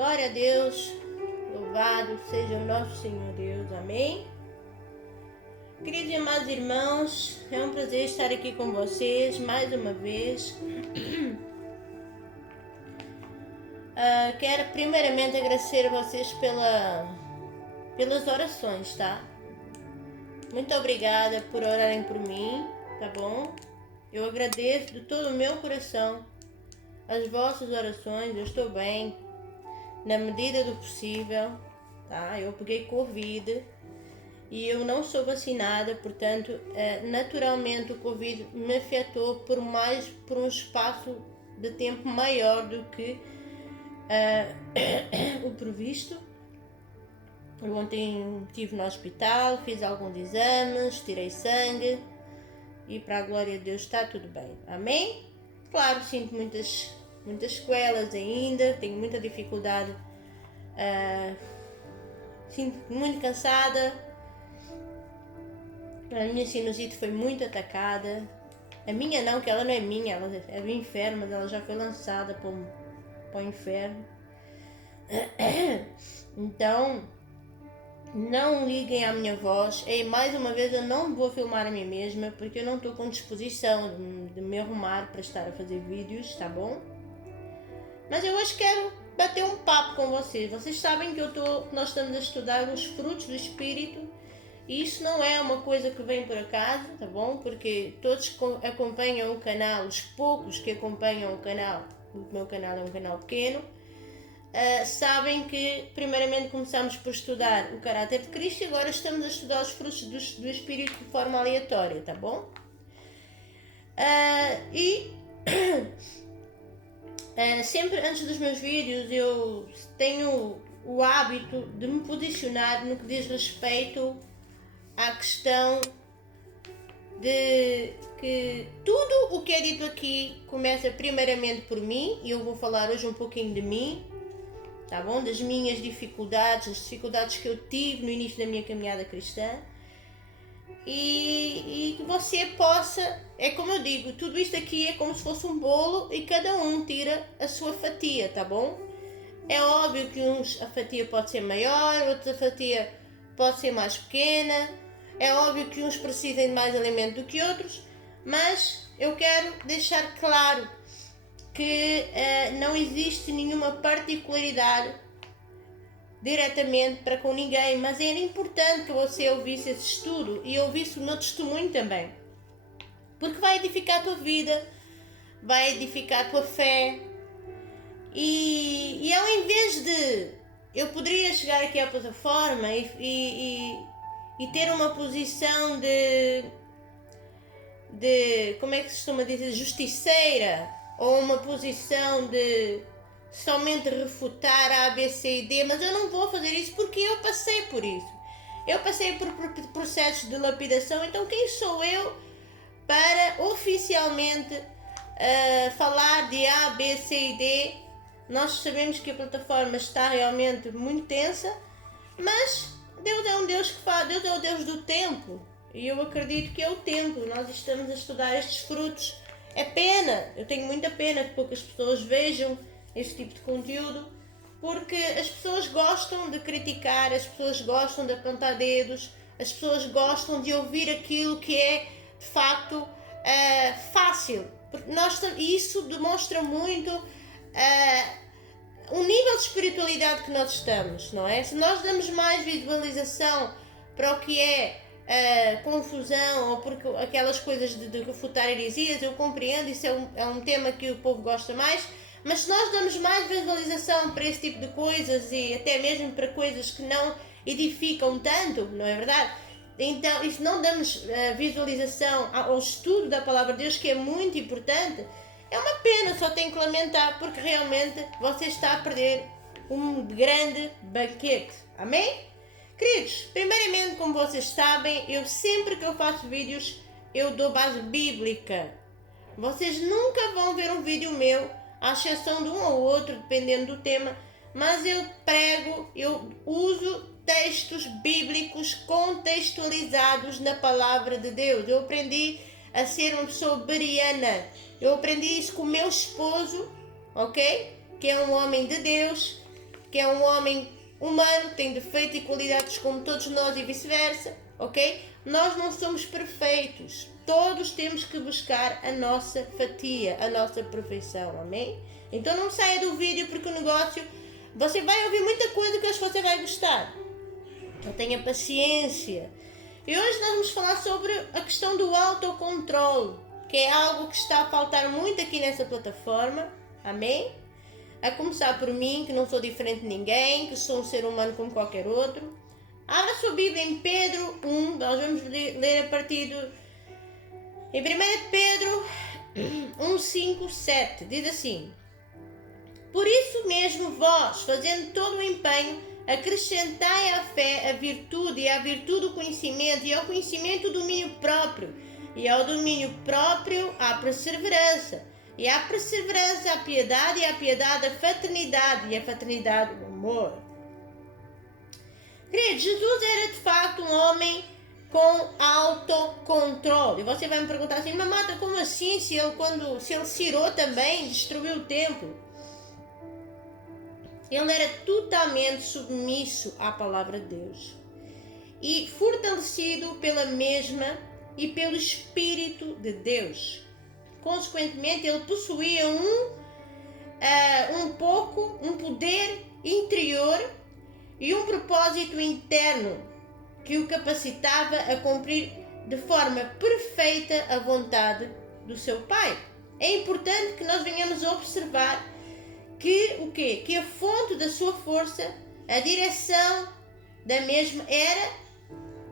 Glória a Deus, louvado seja o nosso Senhor Deus, amém? Queridos e amados irmãos, é um prazer estar aqui com vocês mais uma vez. Quero primeiramente agradecer a vocês pelas orações, tá? Muito obrigada por orarem por mim, tá bom? Eu agradeço de todo o meu coração as vossas orações. Eu estou bem, na medida do possível, tá? Eu peguei Covid e eu não sou vacinada, portanto, naturalmente o Covid me afetou por um espaço de tempo maior do que o previsto. Eu ontem estive no hospital, fiz alguns exames, tirei sangue e para a glória de Deus está tudo bem, amém? Claro, sinto muitas sequelas ainda, tenho muita dificuldade, sinto-me muito cansada, a minha sinusite foi muito atacada, a minha não, que ela não é minha, ela é do inferno, mas ela já foi lançada para o inferno. Então, não liguem à minha voz. E mais uma vez, eu não vou filmar a mim mesma, porque eu não estou com disposição de me arrumar para estar a fazer vídeos, tá bom? Mas eu hoje quero bater um papo com vocês. Vocês sabem que nós estamos a estudar os frutos do Espírito, e isso não é uma coisa que vem por acaso, tá bom? Porque todos que acompanham o canal, os poucos que acompanham o canal, o meu canal é um canal pequeno, sabem que primeiramente começamos por estudar o caráter de Cristo e agora estamos a estudar os frutos do Espírito de forma aleatória, tá bom? Sempre antes dos meus vídeos eu tenho o hábito de me posicionar no que diz respeito à questão de que tudo o que é dito aqui começa primeiramente por mim, e eu vou falar hoje um pouquinho de mim, tá bom? Das minhas dificuldades, as dificuldades que eu tive no início da minha caminhada cristã, e que você possa, é como eu digo, tudo isto aqui é como se fosse um bolo e cada um tira a sua fatia, tá bom? É óbvio que a fatia pode ser maior, outra fatia pode ser mais pequena, é óbvio que uns precisem de mais alimento do que outros, mas eu quero deixar claro que não existe nenhuma particularidade diretamente para com ninguém, mas era importante que você ouvisse esse estudo e ouvisse o meu testemunho também, porque vai edificar a tua vida, vai edificar a tua fé, e ao invés de eu poderia chegar aqui à plataforma e ter uma posição de como é que se costuma dizer, justiceira, ou uma posição de somente refutar a B, C e D, mas eu não vou fazer isso porque eu passei por isso. Eu passei por processos de lapidação, então quem sou eu para oficialmente falar de A, B, C e D? Nós sabemos que a plataforma está realmente muito tensa, mas Deus é um Deus que faz, Deus é o Deus do tempo, e eu acredito que é o tempo. Nós estamos a estudar estes frutos. É pena, eu tenho muita pena que poucas pessoas vejam este tipo de conteúdo, porque as pessoas gostam de criticar, as pessoas gostam de apontar dedos, as pessoas gostam de ouvir aquilo que é de facto fácil, porque isso demonstra muito o nível de espiritualidade que nós estamos, não é? Se nós damos mais visualização para o que é confusão, ou porque aquelas coisas de refutar heresias, eu compreendo, isso é um tema que o povo gosta mais, mas se nós damos mais visualização para esse tipo de coisas e até mesmo para coisas que não edificam tanto, não é verdade? Então, e se não damos visualização ao estudo da palavra de Deus, que é muito importante, é uma pena, só tenho que lamentar, porque realmente você está a perder um grande banquete, amém? Queridos, primeiramente, como vocês sabem, eu sempre que eu faço vídeos, eu dou base bíblica. Vocês nunca vão ver um vídeo meu, à exceção de um ou outro, dependendo do tema, mas eu prego, eu uso textos bíblicos contextualizados na palavra de Deus. Eu aprendi a ser uma pessoa bereana. Eu aprendi isso com o meu esposo, ok? Que é um homem de Deus. que é um homem humano, que tem defeitos e qualidades como todos nós e vice-versa, ok? Nós não somos perfeitos. Todos temos que buscar a nossa fatia, a nossa perfeição, amém? Então não saia do vídeo porque o negócio... Você vai ouvir muita coisa que acho que você vai gostar. Então tenha paciência. E hoje nós vamos falar sobre a questão do autocontrole, que é algo que está a faltar muito aqui nessa plataforma, amém? A começar por mim, que não sou diferente de ninguém, que sou um ser humano como qualquer outro. Abra sua Bíblia em Pedro 1, nós vamos ler a partir do... Em 1 Pedro 1, 5, 7, diz assim: Por isso mesmo vós, fazendo todo o empenho, acrescentai à fé a virtude, e à virtude o conhecimento, e ao conhecimento o domínio próprio, e ao domínio próprio a perseverança, e à perseverança a piedade, e à piedade a fraternidade, e à fraternidade o amor. Querido, Jesus era de facto um homem com autocontrole. E você vai me perguntar assim, mamata, como assim? Se ele cirou também, destruiu o templo. Ele era totalmente submisso à palavra de Deus e fortalecido pela mesma e pelo Espírito de Deus. Consequentemente, ele possuía um poder interior e um propósito interno que o capacitava a cumprir de forma perfeita a vontade do seu Pai. É importante que nós venhamos a observar que a fonte da sua força, a direção da mesma era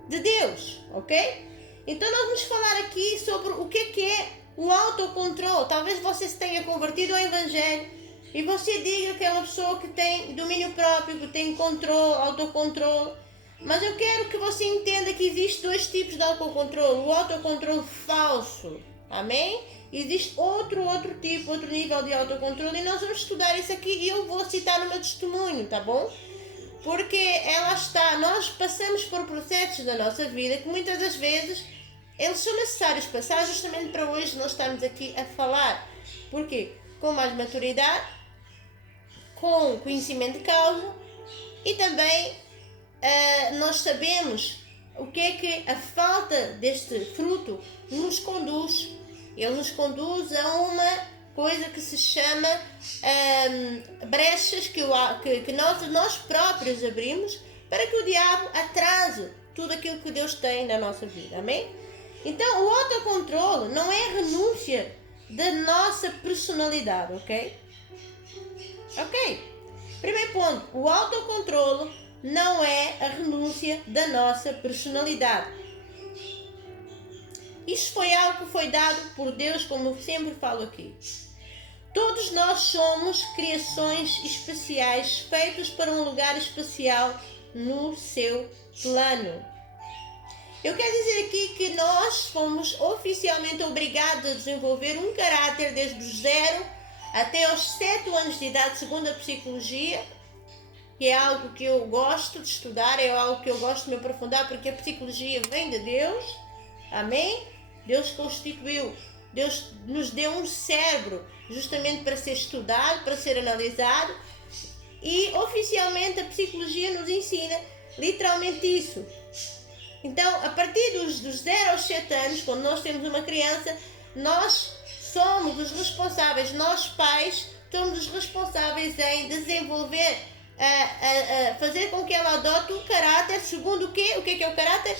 de Deus, ok? Então nós vamos falar aqui sobre o que é o autocontrole. Talvez você se tenha convertido ao Evangelho e você diga que é uma pessoa que tem domínio próprio, que tem controle, autocontrole. Mas eu quero que você entenda que existem dois tipos de autocontrole. O autocontrole falso, amém? Existe outro tipo, outro nível de autocontrole, e nós vamos estudar isso aqui e eu vou citar no meu testemunho, tá bom? Porque ela está, nós passamos por processos da nossa vida que muitas das vezes eles são necessários passar justamente para hoje nós estarmos aqui a falar. Porquê? Com mais maturidade, com conhecimento de causa e também nós sabemos o que é que a falta deste fruto nos conduz. Ele nos conduz a uma coisa que se chama brechas que nós próprios abrimos para que o diabo atrase tudo aquilo que Deus tem na nossa vida, amém? Então o autocontrole não é a renúncia da nossa personalidade, ok? Ok, primeiro ponto, o autocontrole não é a renúncia da nossa personalidade. Isso foi algo que foi dado por Deus, como eu sempre falo aqui. Todos nós somos criações especiais, feitos para um lugar especial no seu plano. Eu quero dizer aqui que nós fomos oficialmente obrigados a desenvolver um caráter desde os 0 até aos 7 anos de idade, segundo a psicologia, que é algo que eu gosto de estudar, é algo que eu gosto de me aprofundar, porque a psicologia vem de Deus, amém? Deus constituiu, Deus nos deu um cérebro justamente para ser estudado, para ser analisado, e oficialmente a psicologia nos ensina literalmente isso. Então, a partir dos 0 aos 7 anos, quando nós temos uma criança, nós somos os responsáveis, nós pais, somos os responsáveis em desenvolver, fazer com que ela adote um caráter segundo o quê? O que é o caráter?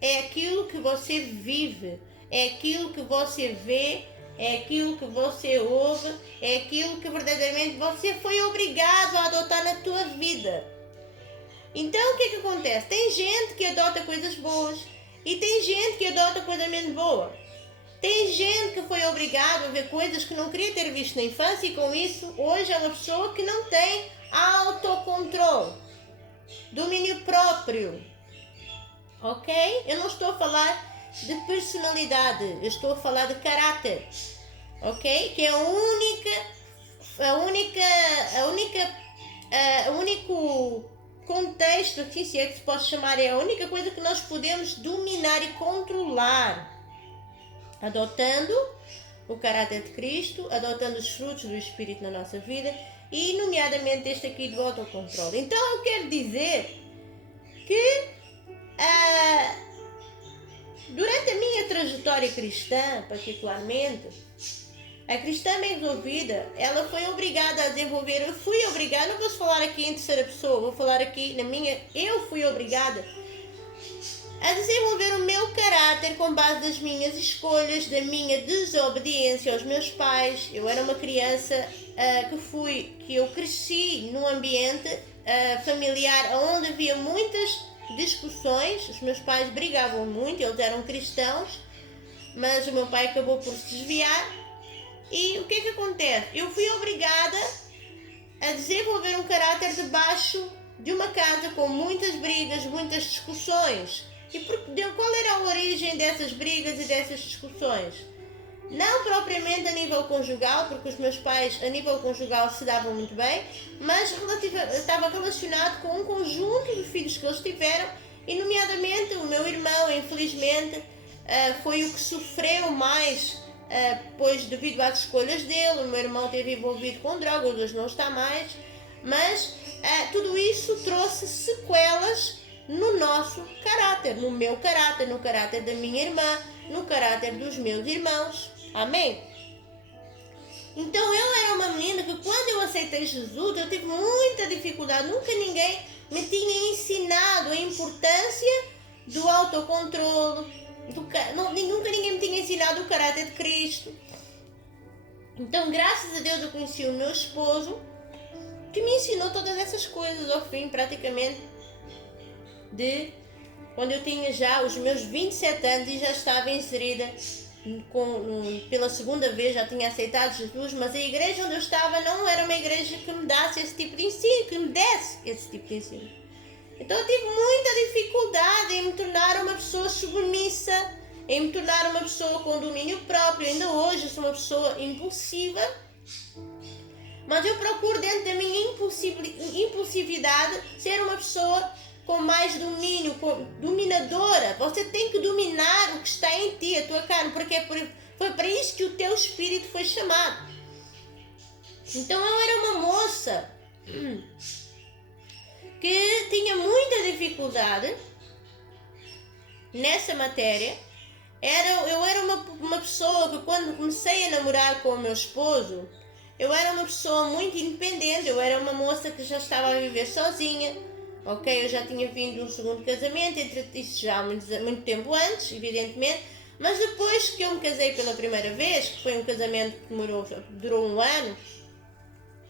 É aquilo que você vive, é aquilo que você vê, é aquilo que você ouve, é aquilo que verdadeiramente você foi obrigado a adotar na tua vida. Então o que acontece? Tem gente que adota coisas boas e tem gente que adota coisa menos boa. Tem gente que foi obrigado a ver coisas que não queria ter visto na infância e com isso hoje é uma pessoa que não tem autocontrole, domínio próprio. Ok? Eu não estou a falar de personalidade, eu estou a falar de caráter. Ok? Que é o único contexto, assim, se é que se pode chamar, é a única coisa que nós podemos dominar e controlar, adotando o caráter de Cristo, adotando os frutos do Espírito na nossa vida e nomeadamente este aqui do autocontrole. Então eu quero dizer que durante a minha trajetória cristã, particularmente, a cristã bem resolvida, ela foi obrigada a desenvolver, eu fui obrigada, não vou falar aqui em terceira pessoa, vou falar aqui na minha, eu fui obrigada a desenvolver o meu caráter com base das minhas escolhas, da minha desobediência aos meus pais. Eu era uma criança que eu cresci num ambiente familiar onde havia muitas discussões. Os meus pais brigavam muito, eles eram cristãos, mas o meu pai acabou por se desviar. E o que é que acontece? Eu fui obrigada a desenvolver um caráter debaixo de uma casa com muitas brigas, muitas discussões. E qual era a origem dessas brigas e dessas discussões? Não propriamente a nível conjugal, porque os meus pais a nível conjugal se davam muito bem, mas estava relacionado com um conjunto de filhos que eles tiveram, e nomeadamente o meu irmão, infelizmente, foi o que sofreu mais, pois devido às escolhas dele. O meu irmão esteve envolvido com drogas, hoje não está mais, mas tudo isso trouxe sequelas no nosso caráter, no meu caráter, no caráter da minha irmã, no caráter dos meus irmãos. Amém? Então eu era uma menina que quando eu aceitei Jesus, eu tive muita dificuldade. Nunca ninguém me tinha ensinado a importância do autocontrole, nunca ninguém me tinha ensinado o caráter de Cristo. Então, graças a Deus, eu conheci o meu esposo, que me ensinou todas essas coisas ao fim, praticamente, de quando eu tinha já os meus 27 anos e já estava inserida pela segunda vez, já tinha aceitado Jesus, mas a igreja onde eu estava não era uma igreja que me desse esse tipo de ensino, Então eu tive muita dificuldade em me tornar uma pessoa submissa, em me tornar uma pessoa com domínio próprio. Ainda hoje eu sou uma pessoa impulsiva, mas eu procuro, dentro da minha impulsividade, ser uma pessoa com mais domínio, dominadora. Você tem que dominar o que está em ti, a tua carne, porque foi para isso que o teu espírito foi chamado. Então eu era uma moça que tinha muita dificuldade nessa matéria. Eu era uma pessoa que, quando comecei a namorar com o meu esposo, eu era uma pessoa muito independente. Eu era uma moça que já estava a viver sozinha. Ok, eu já tinha vindo de um segundo casamento, isso já há muito tempo antes, evidentemente, mas depois que eu me casei pela primeira vez, que foi um casamento que durou 1 ano,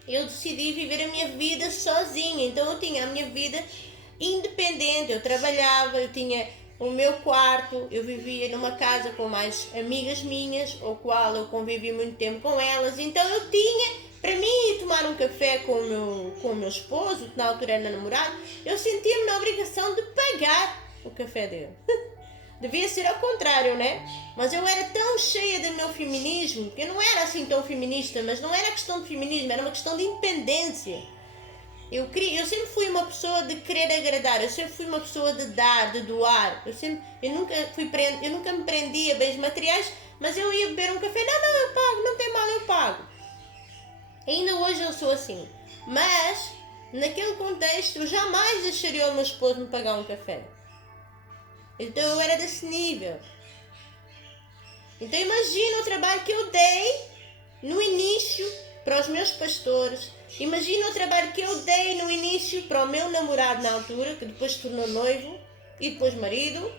eu decidi viver a minha vida sozinha. Então eu tinha a minha vida independente, eu trabalhava, eu tinha o meu quarto, eu vivia numa casa com mais amigas minhas, ao qual eu convivi muito tempo com elas. Então eu tinha, para mim, ir tomar um café com o meu esposo, que na altura era namorado, eu sentia-me na obrigação de pagar o café dele. Devia ser ao contrário, né? Mas eu era tão cheia do meu feminismo, que eu não era assim tão feminista, mas não era questão de feminismo, era uma questão de independência. Eu sempre fui uma pessoa de querer agradar, eu sempre fui uma pessoa de dar, de doar. Eu nunca me prendia a bens materiais, mas eu ia beber um café, não, eu pago, não tem mal, eu pago. Ainda hoje eu sou assim, mas naquele contexto eu jamais deixaria o meu esposo me pagar um café. Então eu era desse nível. Então imagina o trabalho que eu dei no início para os meus pastores. Imagina o trabalho que eu dei no início para o meu namorado na altura, que depois se tornou noivo e depois marido.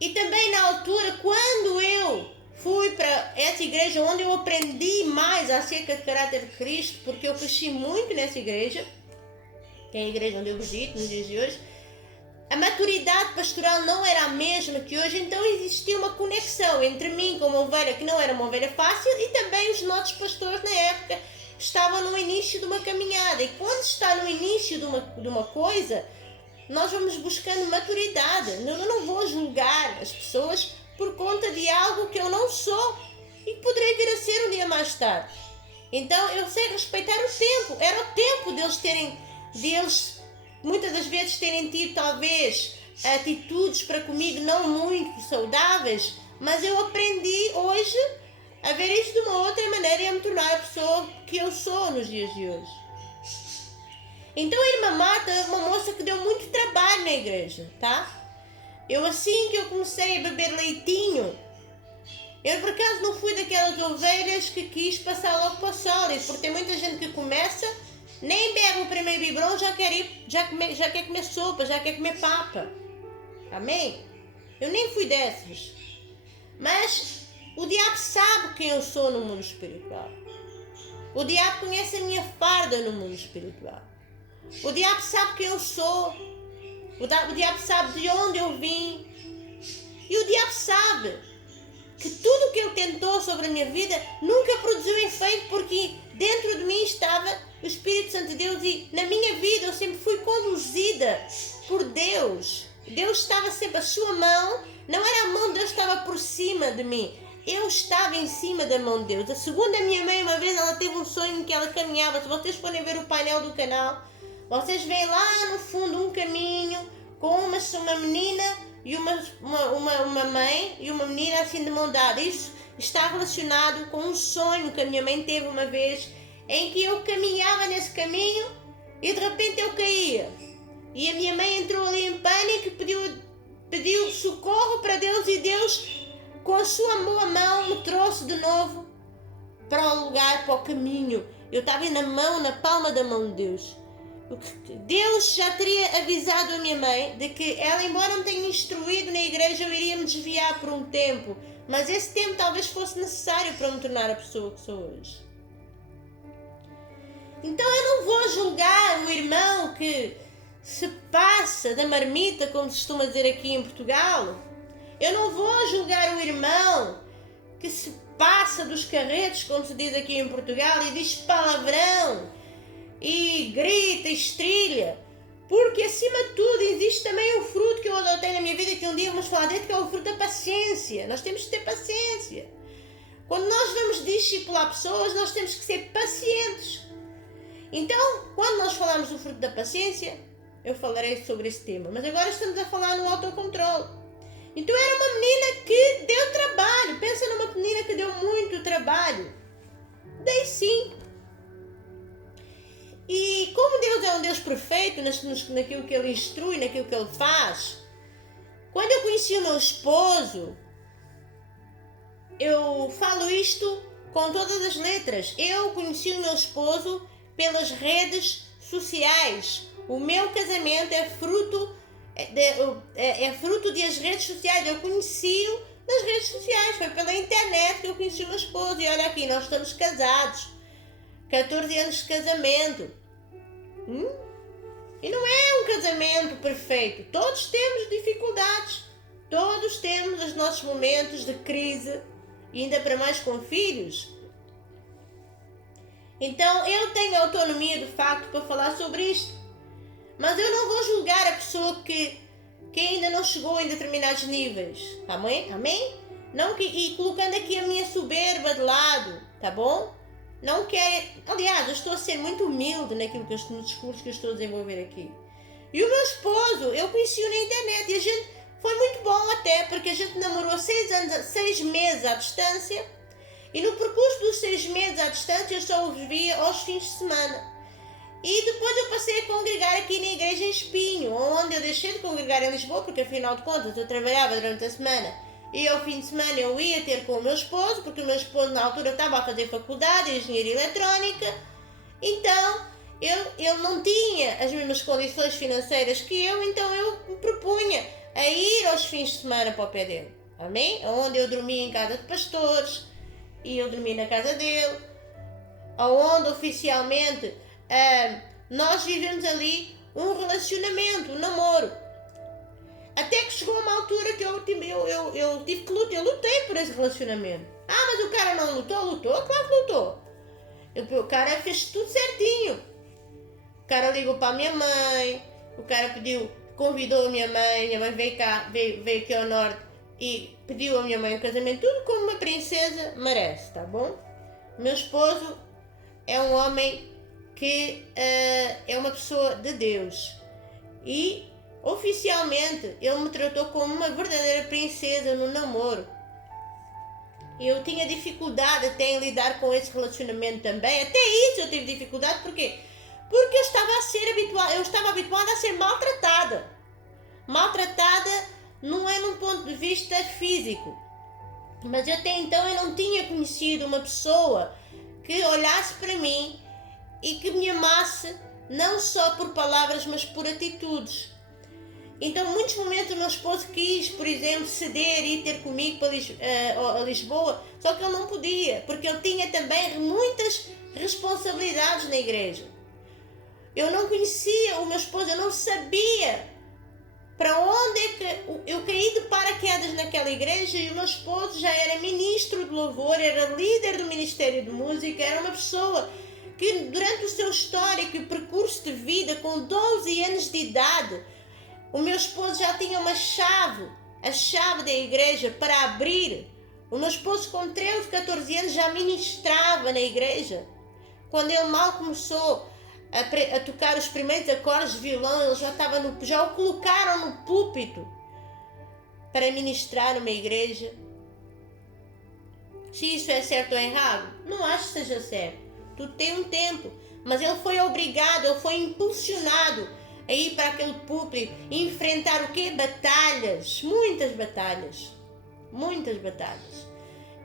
E também na altura, quando eu fui para essa igreja onde eu aprendi mais acerca do caráter de Cristo, porque eu cresci muito nessa igreja, que é a igreja onde eu visito nos dias de hoje, a maturidade pastoral não era a mesma que hoje, então existia uma conexão entre mim como ovelha, que não era uma ovelha fácil, e também os nossos pastores na época estavam no início de uma caminhada. E quando está no início de uma coisa, nós vamos buscando maturidade. Eu não vou julgar as pessoas por conta de algo que eu não sou e que poderei vir a ser um dia mais tarde. Então eu sei respeitar o tempo. Era o tempo deles muitas das vezes terem tido talvez atitudes para comigo não muito saudáveis, mas eu aprendi hoje a ver isto de uma outra maneira e a me tornar a pessoa que eu sou nos dias de hoje. Então a irmã Marta é uma moça que deu muito trabalho na igreja, tá? Assim que eu comecei a beber leitinho, eu por acaso não fui daquelas ovelhas que quis passar logo para o sólido, porque tem muita gente que começa, nem bebe o primeiro biberon, já quer comer sopa, já quer comer papa. Amém? Eu nem fui dessas. Mas o diabo sabe quem eu sou no mundo espiritual. O diabo conhece a minha farda no mundo espiritual. O diabo sabe quem eu sou. O diabo sabe de onde eu vim. E o diabo sabe que tudo o que ele tentou sobre a minha vida nunca produziu efeito, porque dentro de mim estava o Espírito Santo de Deus e na minha vida eu sempre fui conduzida por Deus. Deus estava sempre, a sua mão, não era a mão de Deus que estava por cima de mim. Eu estava em cima da mão de Deus. Segundo a minha mãe, uma vez ela teve um sonho em que ela caminhava. Se vocês forem ver o painel do canal, vocês veem lá no fundo um caminho com uma menina e uma mãe e uma menina assim de mão dada. Isso está relacionado com um sonho que a minha mãe teve uma vez, em que eu caminhava nesse caminho e de repente eu caía. E a minha mãe entrou ali em pânico e pediu socorro para Deus, e Deus, com a sua boa mão, me trouxe de novo para o lugar, para o caminho. Eu estava na palma da mão de Deus. Deus já teria avisado a minha mãe de que ela, embora me tenha instruído na igreja, eu iria me desviar por um tempo, mas esse tempo talvez fosse necessário para me tornar a pessoa que sou hoje. Então eu não vou julgar o irmão que se passa da marmita, como se costuma dizer aqui em Portugal. Eu não vou julgar o irmão que se passa dos carretos, como se diz aqui em Portugal, e diz palavrão e grita, estrilha, porque acima de tudo existe também o fruto que eu adotei na minha vida, que um dia vamos falar dele, que é o fruto da paciência. Nós temos que ter paciência. Quando nós vamos discipular pessoas, nós temos que ser pacientes. Então, quando nós falamos do fruto da paciência, eu falarei sobre esse tema, mas agora estamos a falar no autocontrole. Então era uma menina que deu trabalho. Pensa numa menina que deu muito trabalho. Dei sim. E como Deus é um Deus perfeito naquilo que Ele instrui, naquilo que Ele faz, quando eu conheci o meu esposo, eu falo isto com todas as letras. Eu conheci o meu esposo pelas redes sociais. O meu casamento é fruto das redes sociais. Eu conheci-o nas redes sociais. Foi pela internet que eu conheci o meu esposo. E olha aqui, nós estamos casados. 14 anos de casamento. E não é um casamento perfeito. Todos temos dificuldades. Todos temos os nossos momentos de crise. E ainda para mais com filhos. Então eu tenho autonomia de facto para falar sobre isto. Mas eu não vou julgar a pessoa que ainda não chegou em determinados níveis. Amém? Amém? E colocando aqui a minha soberba de lado. Tá bom? Não quero... Aliás, eu estou a ser muito humilde no discurso que eu estou a desenvolver aqui. E o meu esposo, eu conheci-o na internet. E a gente... Foi muito bom até, porque a gente namorou 6 meses à distância. E no percurso dos 6 meses à distância, eu só os via aos fins de semana. E depois eu passei a congregar aqui na igreja em Espinho, onde eu deixei de congregar em Lisboa, porque afinal de contas eu trabalhava durante a semana. E ao fim de semana eu ia ter com o meu esposo, porque o meu esposo na altura estava a fazer faculdade de engenharia eletrónica. Então ele não tinha as mesmas condições financeiras que eu, então eu me propunha a ir aos fins de semana para o pé dele. Amém? Onde eu dormia em casa de pastores e eu dormia na casa dele, onde oficialmente nós vivemos ali um relacionamento, um namoro. Até que chegou uma altura que eu tive que lutar, eu lutei por esse relacionamento. Mas o cara não lutou? Lutou? Claro que lutou. O cara fez tudo certinho. O cara ligou para a minha mãe, o cara convidou a minha mãe veio aqui ao norte e pediu à minha mãe um casamento, tudo como uma princesa merece, tá bom? Meu esposo é um homem que é uma pessoa de Deus e oficialmente ele me tratou como uma verdadeira princesa no namoro. eu tinha dificuldade até em lidar com esse relacionamento também. Até isso eu tive dificuldade, porquê? Porque eu estava habituada a ser maltratada. Maltratada não é num ponto de vista físico, mas até então eu não tinha conhecido uma pessoa que olhasse para mim e que me amasse não só por palavras, mas por atitudes. Então, muitos momentos o meu esposo quis, por exemplo, ceder e ir ter comigo para a Lisboa, só que ele não podia, porque ele tinha também muitas responsabilidades na igreja. Eu não conhecia o meu esposo, eu não sabia para onde é que eu caí de paraquedas naquela igreja, e o meu esposo já era ministro de louvor, era líder do Ministério de Música, era uma pessoa que durante o seu histórico e percurso de vida, com 12 anos de idade, o meu esposo já tinha uma chave, a chave da igreja para abrir. O meu esposo com 13, 14 anos já ministrava na igreja. Quando ele mal começou a tocar os primeiros acordes de violão, ele já o colocaram no púlpito para ministrar numa igreja. Se isso é certo ou errado? Não acho que seja certo. Tudo tem um tempo. Mas ele foi obrigado, ele foi impulsionado a ir para aquele púlpito e enfrentar o quê? Batalhas, muitas batalhas. Muitas batalhas.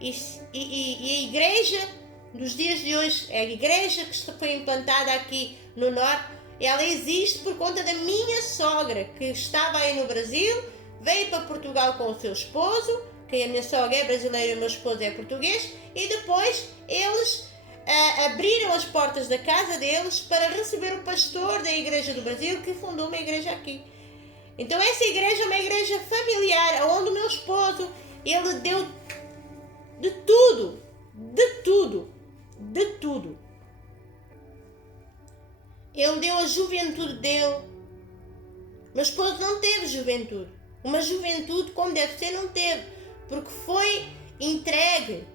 E a igreja dos dias de hoje, a igreja que foi implantada aqui no Norte, ela existe por conta da minha sogra, que estava aí no Brasil, veio para Portugal com o seu esposo, que a minha sogra é brasileira e o meu esposo é português, e depois eles abriram as portas da casa deles para receber o pastor da igreja do Brasil, que fundou uma igreja aqui. Então essa igreja é uma igreja familiar, onde o meu esposo, ele deu de tudo, de tudo, de tudo. Ele deu a juventude dele. Meu esposo não teve juventude. Uma juventude como deve ser não teve, porque foi entregue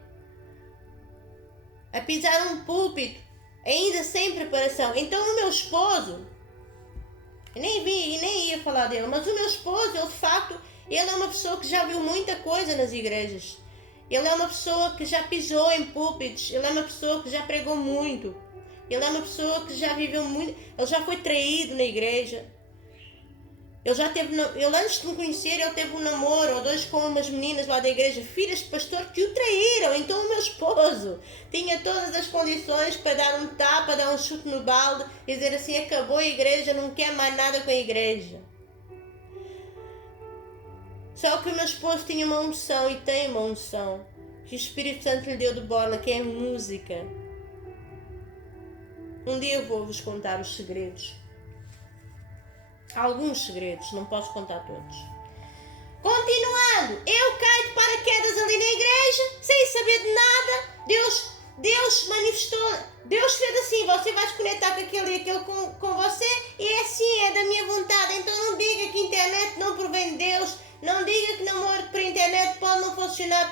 a pisar um púlpito, ainda sem preparação. Então o meu esposo, eu nem ia falar dele, mas o meu esposo, ele de facto, ele é uma pessoa que já viu muita coisa nas igrejas. Ele é uma pessoa que já pisou em púlpitos, ele é uma pessoa que já pregou muito, ele é uma pessoa que já viveu muito, ele já foi traído na igreja. Ele antes de me conhecer, ele teve um namoro ou dois com umas meninas lá da igreja, filhas de pastor, que o traíram. Então o meu esposo tinha todas as condições para dar um tapa, dar um chute no balde e dizer assim: acabou a igreja, não quer mais nada com a igreja. Só que o meu esposo tinha uma unção, e tem uma unção, que o Espírito Santo lhe deu de borla, que é música. Um dia eu vou vos contar os segredos. Alguns segredos, não posso contar todos. Continuando, eu caio de paraquedas ali na igreja, sem saber de nada. Deus manifestou, Deus fez assim: você vai se conectar com aquele e aquele com você, e é assim, é da minha vontade. Então não diga que internet não provém de Deus, não diga que namoro por internet pode não funcionar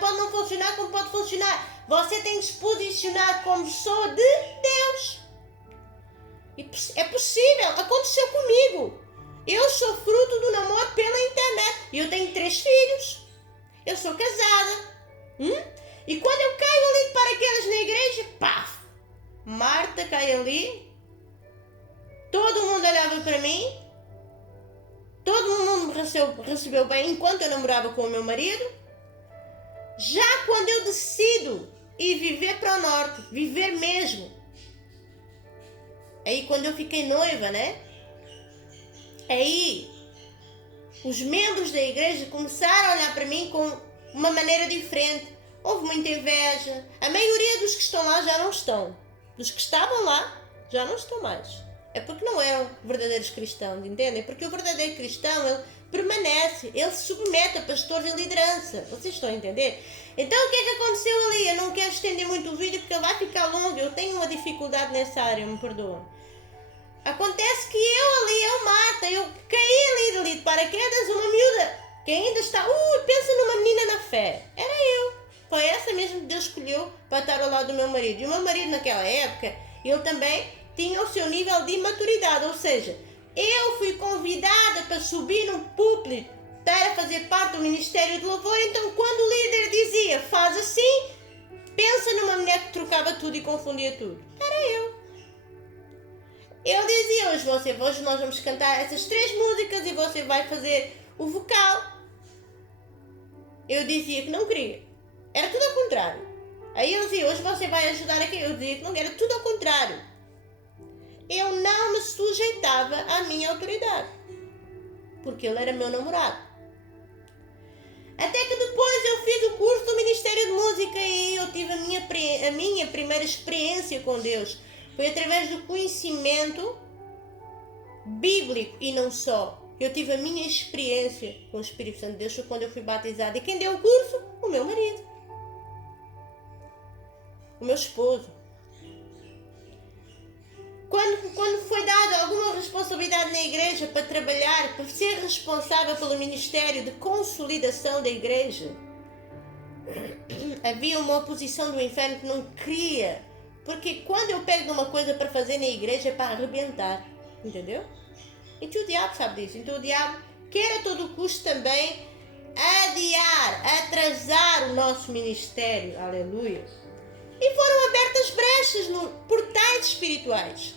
como pode funcionar. Você tem que se posicionar como pessoa de Deus. E é possível, aconteceu comigo. Eu sou fruto do namoro pela internet. E eu tenho 3 filhos. Eu sou casada. E quando eu caio ali de paraquedas na igreja, paf! Marta cai ali. Todo mundo olhava para mim. Todo mundo me recebeu bem enquanto eu namorava com o meu marido. Já quando eu decido ir viver para o Norte, viver mesmo. Aí quando eu fiquei noiva, né? Aí, os membros da igreja começaram a olhar para mim com uma maneira diferente. Houve muita inveja. A maioria dos que estão lá já não estão. Dos que estavam lá, já não estão mais. É porque não eram verdadeiros cristãos, entendem? Porque o verdadeiro cristão, ele permanece, ele se submete a pastores e liderança. Vocês estão a entender? Então, o que é que aconteceu ali? Eu não quero estender muito o vídeo porque ele vai ficar longo. Eu tenho uma dificuldade nessa área, me perdoam. Acontece que Marta, eu caí ali de paraquedas, uma miúda que ainda está, pensa numa menina na fé. Era eu. Foi essa mesmo que Deus escolheu para estar ao lado do meu marido. E o meu marido naquela época, ele também tinha o seu nível de maturidade. Ou seja, eu fui convidada para subir num púlpito para fazer parte do Ministério de Louvor. Então quando o líder dizia, faz assim, Pensa numa mulher que trocava tudo e confundia tudo. Era eu. Eu dizia, hoje nós vamos cantar essas 3 músicas e você vai fazer o vocal. Eu dizia que não queria. Era tudo ao contrário. Aí ele dizia, hoje você vai ajudar aqui. Eu dizia que não, era tudo ao contrário. Eu não me sujeitava à minha autoridade. Porque ele era meu namorado. Até que depois eu fiz o curso do Ministério de Música e eu tive a minha primeira experiência com Deus. Foi através do conhecimento bíblico e não só. Eu tive a minha experiência com o Espírito Santo de Deus foi quando eu fui batizada. E quem deu o curso? O meu marido. O meu esposo. Quando foi dada alguma responsabilidade na igreja para trabalhar, para ser responsável pelo ministério de consolidação da igreja, havia uma oposição do inferno que não queria. Porque quando eu pego uma coisa para fazer na igreja é para arrebentar. Entendeu? Então o diabo sabe disso. Então o diabo quer a todo custo também adiar, atrasar o nosso ministério. Aleluia. E foram abertas brechas nos portais espirituais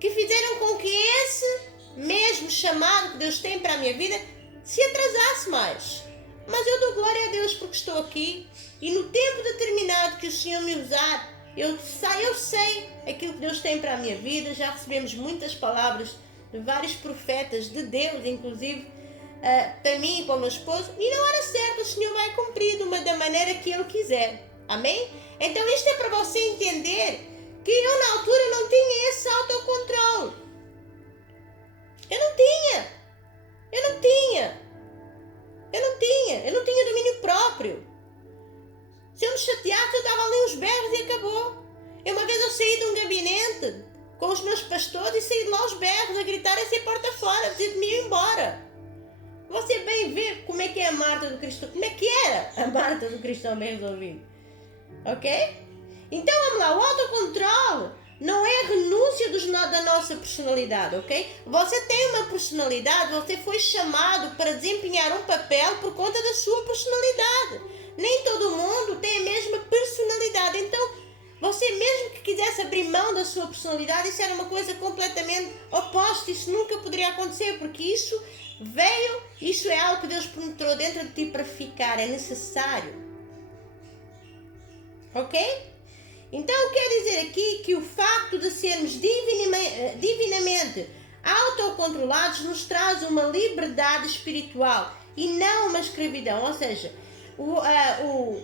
que fizeram com que esse mesmo chamado que Deus tem para a minha vida se atrasasse mais. Mas eu dou glória a Deus porque estou aqui e no tempo determinado que o Senhor me usar, eu sei aquilo que Deus tem para a minha vida. Já recebemos muitas palavras de vários profetas de Deus, inclusive para mim e para o meu esposo, e na hora certa o Senhor vai cumprir da maneira que Ele quiser. Amém? Então isto é para você entender que eu na altura não tinha esse autocontrole. Eu não tinha domínio próprio. Se eu me chateasse, eu dava ali uns berros e acabou. Uma vez eu saí de um gabinete com os meus pastores e saí de lá aos berros, a gritar e saí porta fora, dizer de mim ir embora. Você bem vê como é que é a Marta do cristão, como é que era a Marta do cristão bem resolvido. Ok? Então vamos lá, o autocontrole não é a renúncia da nossa personalidade, ok? Você tem uma personalidade, você foi chamado para desempenhar um papel por conta da sua personalidade. Nem todo mundo tem a mesma personalidade, então você mesmo que quisesse abrir mão da sua personalidade, isso era uma coisa completamente oposta, isso nunca poderia acontecer, porque isso é algo que Deus penetrou dentro de ti para ficar, é necessário. Ok? Então quer dizer aqui que o facto de sermos divinamente autocontrolados nos traz uma liberdade espiritual e não uma escravidão, ou seja,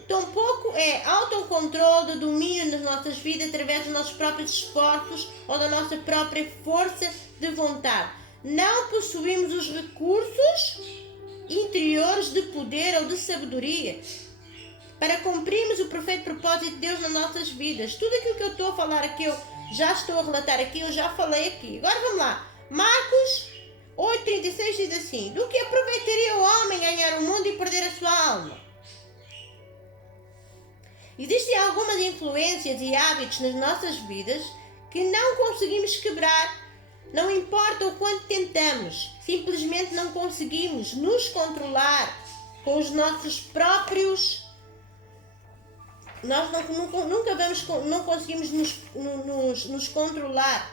tampouco é autocontrole do domínio das nossas vidas através dos nossos próprios esforços ou da nossa própria força de vontade. Não possuímos os recursos interiores de poder ou de sabedoria para cumprirmos o perfeito propósito de Deus nas nossas vidas. Tudo aquilo que eu estou a falar aqui, eu já estou a relatar aqui, eu já falei aqui. Agora vamos lá. Marcos 8,36 diz assim: do que aproveitaria o homem ganhar o mundo e perder a sua alma? Existem algumas influências e hábitos nas nossas vidas que não conseguimos quebrar. Não importa o quanto tentamos, simplesmente não conseguimos nos controlar com os nossos próprios. Nós não conseguimos nos controlar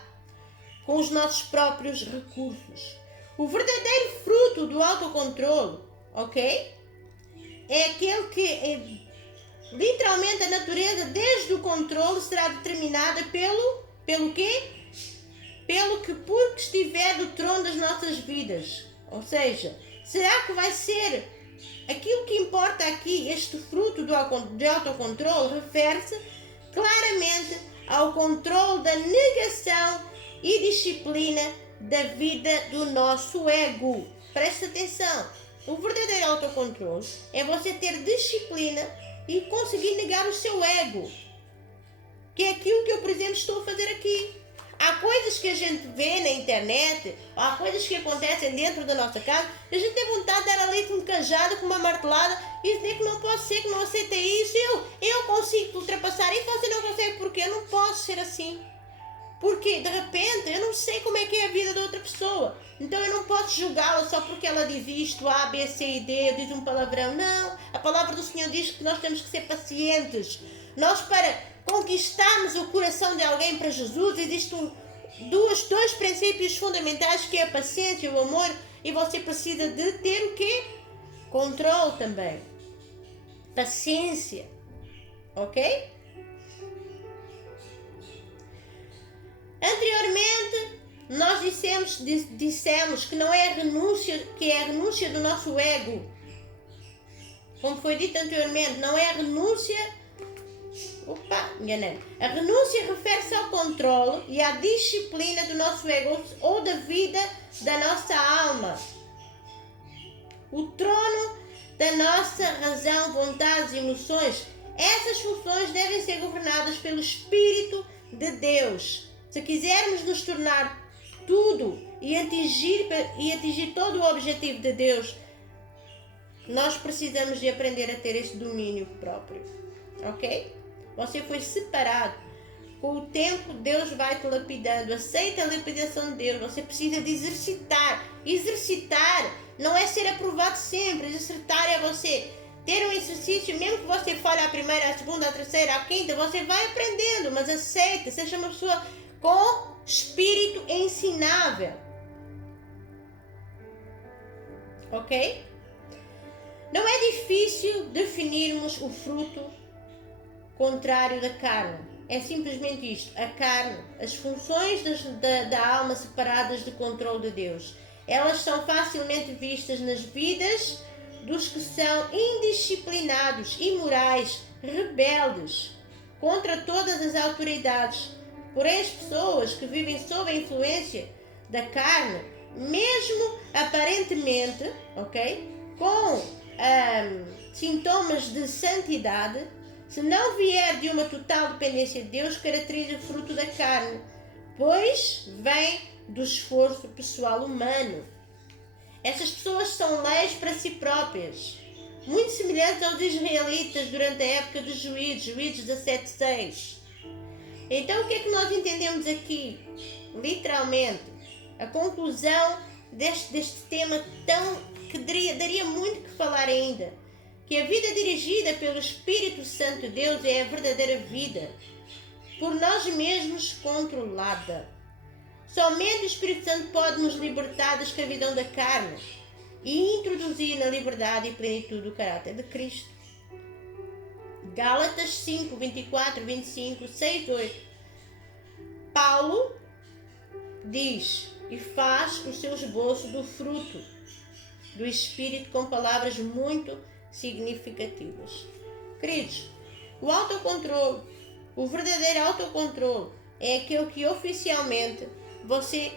com os nossos próprios recursos. O verdadeiro fruto do autocontrole, ok? É aquele que literalmente a natureza desde o controle será determinada pelo quê? Pelo que porque estiver do trono das nossas vidas. Ou seja, será que vai ser aquilo que importa aqui, este fruto de autocontrole, refere-se claramente ao controle da negação e disciplina da vida do nosso ego. Preste atenção, o verdadeiro autocontrole é você ter disciplina e conseguir negar o seu ego, que é aquilo que eu, por exemplo, estou a fazer aqui. Há coisas que a gente vê na internet, há coisas que acontecem dentro da nossa casa, a gente tem vontade de dar a leite um cajado com uma martelada e dizer que não posso ser, que não aceita isso, eu consigo ultrapassar isso, você não consegue, porque eu não posso ser assim. Porque, de repente, eu não sei como é que é a vida da outra pessoa. Então eu não posso julgá-la só porque ela diz isto, A, B, C e D, diz um palavrão. Não, a palavra do Senhor diz que nós temos que ser pacientes Nós, para conquistarmos o coração de alguém para Jesus, existem dois princípios fundamentais, que é a paciência, o amor, e você precisa de ter o quê? Controle também. Paciência. Ok? Anteriormente, nós dissemos que não é a renúncia, que é a renúncia do nosso ego. Como foi dito anteriormente, não é a renúncia... Opa, enganei. A renúncia refere-se ao controle e à disciplina do nosso ego ou da vida da nossa alma. O trono da nossa razão, vontades e emoções. Essas funções devem ser governadas pelo Espírito de Deus. Se quisermos nos tornar tudo e atingir todo o objetivo de Deus, nós precisamos de aprender a ter este domínio próprio. Ok? Você foi separado. Com o tempo, Deus vai te lapidando. Aceita a lapidação de Deus. Você precisa de exercitar. Exercitar não é ser aprovado sempre. Exercitar é você ter um exercício, mesmo que você falhe a primeira, a segunda, a terceira, a quinta, você vai aprendendo, mas aceita. Seja uma pessoa com espírito ensinável. Ok? Não é difícil definirmos o fruto contrário da carne. É simplesmente isto. A carne, as funções da alma separadas do controle de Deus. Elas são facilmente vistas nas vidas dos que são indisciplinados, imorais, rebeldes, contra todas as autoridades. Porém, as pessoas que vivem sob a influência da carne, mesmo aparentemente, com sintomas de santidade, se não vier de uma total dependência de Deus, caracteriza o fruto da carne, pois vem do esforço pessoal humano. Essas pessoas são leis para si próprias, muito semelhantes aos israelitas durante a época dos Juízes 17:6. Então, o que é que nós entendemos aqui? Literalmente, a conclusão deste tema que daria muito que falar ainda, que a vida dirigida pelo Espírito Santo de Deus é a verdadeira vida, por nós mesmos controlada. Somente o Espírito Santo pode nos libertar da escravidão da carne e introduzir na liberdade e plenitude do caráter de Cristo. Gálatas 5, 24, 25, 6, 8. Paulo diz e faz o seu esboço do fruto do Espírito com palavras muito significativas. Queridos, o autocontrole, o verdadeiro autocontrole, é aquele que oficialmente você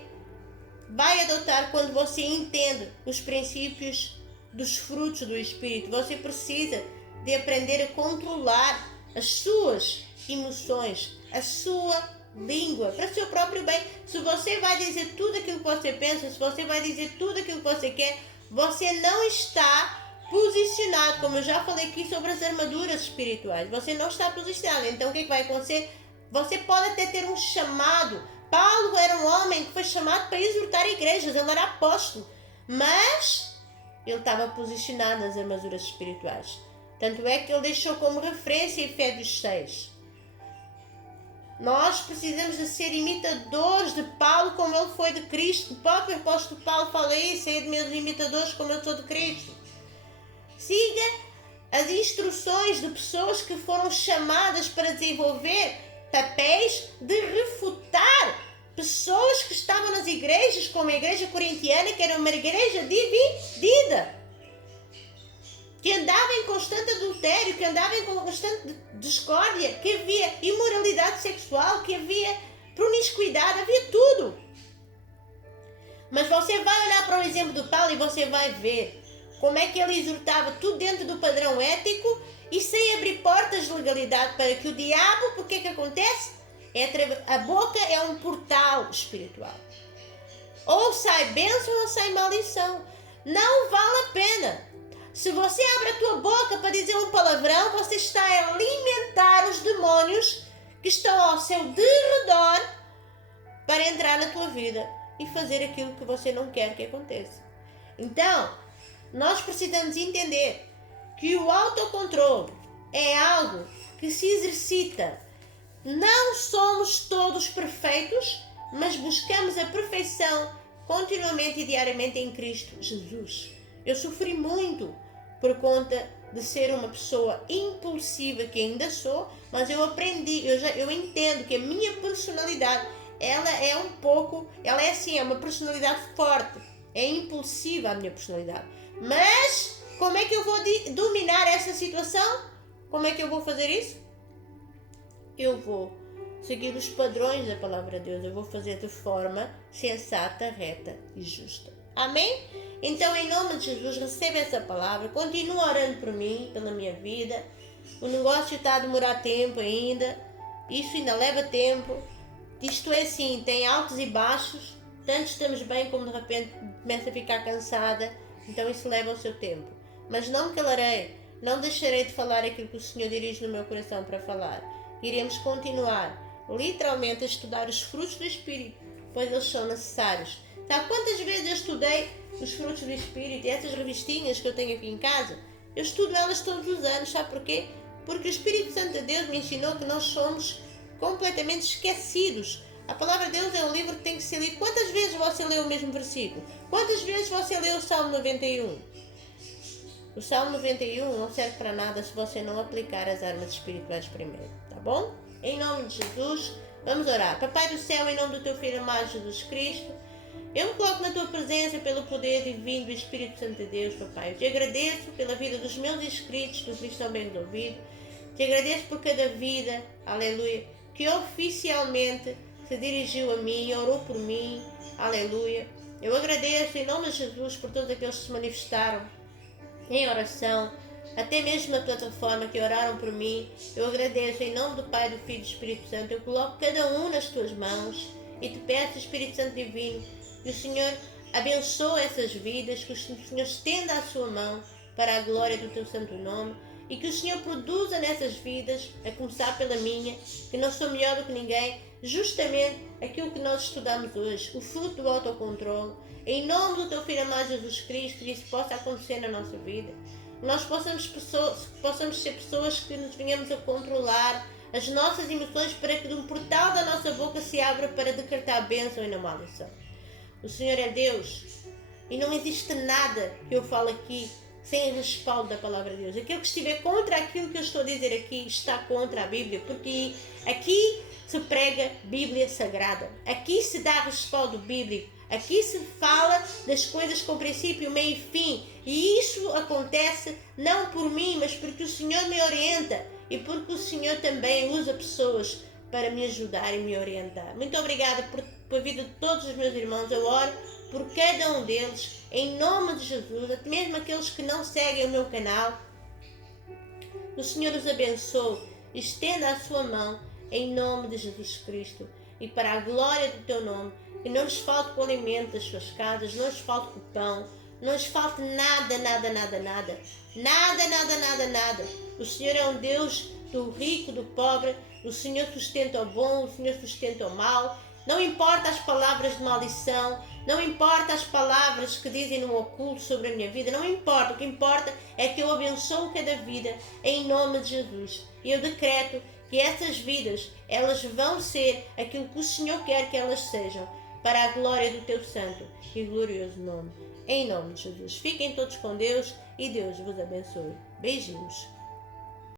vai adotar quando você entende os princípios dos frutos do Espírito. Você precisa de aprender a controlar as suas emoções, a sua língua, para o seu próprio bem. Se você vai dizer tudo aquilo que você pensa, se você vai dizer tudo aquilo que você quer, você não está posicionado, como eu já falei aqui sobre as armaduras espirituais. Você não está posicionado. Então o que vai acontecer? Você pode até ter um chamado. Paulo era um homem que foi chamado para exortar igrejas, ele era apóstolo, mas ele estava posicionado nas armaduras espirituais. Tanto é que ele deixou como referência Efésios 6. Nós precisamos de ser imitadores de Paulo como ele foi de Cristo. O próprio apóstolo Paulo fala isso, de meus imitadores como eu sou de Cristo. Siga as instruções de pessoas que foram chamadas para desenvolver papéis de refutar pessoas que estavam nas igrejas, como a igreja corintiana, que era uma igreja dividida, que andava em constante adultério, que andava em constante discórdia, que havia imoralidade sexual, que havia promiscuidade, havia tudo. Mas você vai olhar para o exemplo do Paulo e você vai ver como é que ele exortava tudo dentro do padrão ético e sem abrir portas de legalidade para que o diabo, porque é que acontece? A boca é um portal espiritual. Ou sai bênção ou sai maldição. Não vale a pena. Se você abre a tua boca para dizer um palavrão, você está a alimentar os demônios que estão ao seu derredor para entrar na tua vida e fazer aquilo que você não quer que aconteça. Então, nós precisamos entender que o autocontrole é algo que se exercita. Não somos todos perfeitos, mas buscamos a perfeição continuamente e diariamente em Cristo Jesus. Eu sofri muito por conta de ser uma pessoa impulsiva, que ainda sou, mas eu aprendi, eu entendo que a minha personalidade, ela é assim, é uma personalidade forte, é impulsiva a minha personalidade. Mas como é que eu vou dominar essa situação? Como é que eu vou fazer isso? Eu vou seguir os padrões da palavra de Deus, eu vou fazer de forma sensata, reta e justa. Amém? Então, em nome de Jesus, receba essa palavra, continua orando por mim, pela minha vida. O negócio está a demorar tempo ainda, isso ainda leva tempo. Isto é assim, tem altos e baixos, tanto estamos bem como de repente começa a ficar cansada, então isso leva o seu tempo. Mas não calarei, não deixarei de falar aquilo que o Senhor dirige no meu coração para falar. Iremos continuar, literalmente, a estudar os frutos do Espírito, pois eles são necessários. Sabe quantas vezes eu estudei os frutos do Espírito e essas revistinhas que eu tenho aqui em casa? Eu estudo elas todos os anos, sabe porquê? Porque o Espírito Santo de Deus me ensinou que nós somos completamente esquecidos. A palavra de Deus é um livro que tem que ser lido. Quantas vezes você leu o mesmo versículo? Quantas vezes você leu o Salmo 91? O Salmo 91 não serve para nada se você não aplicar as armas espirituais primeiro, tá bom? Em nome de Jesus, vamos orar. Papai do céu, em nome do teu Filho amado Jesus Cristo, eu me coloco na tua presença pelo poder divino do Espírito Santo de Deus, papai. Eu te agradeço pela vida dos meus inscritos do Cristão Bem Resolvido. Te agradeço por cada vida, aleluia, que oficialmente se dirigiu a mim e orou por mim, aleluia. Eu agradeço em nome de Jesus por todos aqueles que se manifestaram em oração, até mesmo na plataforma que oraram por mim. Eu agradeço em nome do Pai, do Filho e do Espírito Santo. Eu coloco cada um nas tuas mãos e te peço, Espírito Santo Divino, que o Senhor abençoe essas vidas, que o Senhor estenda a sua mão para a glória do teu santo nome e que o Senhor produza nessas vidas, a começar pela minha, que não sou melhor do que ninguém, justamente aquilo que nós estudamos hoje, o fruto do autocontrole. Em nome do teu Filho amado Jesus Cristo, que isso possa acontecer na nossa vida. Nós possamos ser pessoas que nos venhamos a controlar as nossas emoções para que um portal da nossa boca se abra para decretar a bênção e não maldição. O Senhor é Deus e não existe nada que eu falo aqui sem respaldo da palavra de Deus. Aquilo que estiver contra aquilo que eu estou a dizer aqui está contra a Bíblia, porque aqui se prega Bíblia Sagrada, aqui se dá respaldo bíblico, aqui se fala das coisas com princípio, meio e fim, e isso acontece não por mim, mas porque o Senhor me orienta e porque o Senhor também usa pessoas para me ajudar e me orientar. Muito obrigada por a vida de todos os meus irmãos. Eu oro por cada um deles, em nome de Jesus, até mesmo aqueles que não seguem o meu canal. O Senhor os abençoe, estenda a sua mão em nome de Jesus Cristo e para a glória do teu nome, que não lhes falte o alimento das suas casas, não lhes falte o pão, não lhes falte nada, nada, nada, nada, nada, nada, nada, nada. O Senhor é um Deus do rico, do pobre, o Senhor sustenta o bom, o Senhor sustenta o mal. Não importa as palavras de maldição, não importa as palavras que dizem no oculto sobre a minha vida, não importa. O que importa é que eu abençoo cada vida em nome de Jesus. E eu decreto que essas vidas, elas vão ser aquilo que o Senhor quer que elas sejam, para a glória do teu santo e glorioso nome. Em nome de Jesus. Fiquem todos com Deus e Deus vos abençoe. Beijinhos.